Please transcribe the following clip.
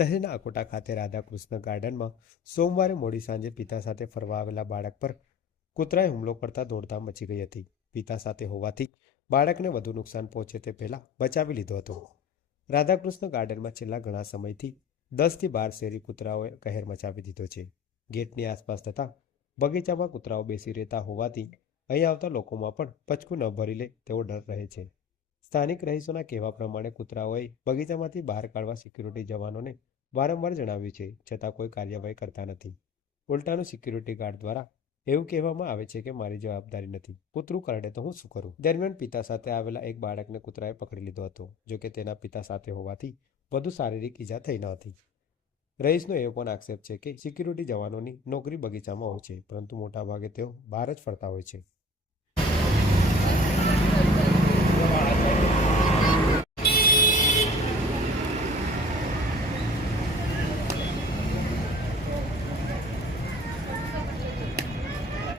શહેરના અકોટા ખાતે રાધાકૃષ્ણ ગાર્ડનમાં સોમવારે મોડી સાંજે પિતા સાથે ફરવા આવેલા બાળક પર કૂતરાએ હુમલો કરતા દોડધામ મચી ગઈ હતી. પિતા સાથે હોવાથી બાળકને વધુ નુકસાન પહોંચે તે પહેલા બચાવી લીધો હતો. રાધાકૃષ્ણ ગાર્ડનમાં છેલ્લા ઘણા સમયથી દસથી બાર શેરી કૂતરાઓએ કહેર મચાવી દીધો છે. ગેટની આસપાસ તથા બગીચામાં કૂતરાઓ બેસી રહેતા હોવાથી અહીં આવતા લોકોમાં પણ પચકું ન ભરી લે તેવો ડર રહે છે. સ્થાનિક રહીશોના કહેવા પ્રમાણે કૂતરાઓએ બગીચામાંથી બહાર કાઢવા સિક્યુરિટી જવાનોને વારંવાર જણાવ્યું છે, છતાં કોઈ કાર્યવાહી કરતા નથી. ઉલટાનું સિક્યુરિટી ગાર્ડ દ્વારા એવું કહેવામાં આવે છે કે મારી જવાબદારી નથી. કૂતરું કરડે તો હું શું કરું? દરમિયાન પિતા સાથે આવેલા એક બાળકને કૂતરાએ પકડી લીધો હતો, જો કે તેના પિતા સાથે હોવાથી વધુ શારીરિક ઈજા થઈ ન હતી. રહીશનો એવો પણ આક્ષેપ છે કે સિક્યુરિટી જવાનોની નોકરી બગીચામાં હોય છે, પરંતુ મોટાભાગે તેઓ બહાર જ ફરતા હોય છે.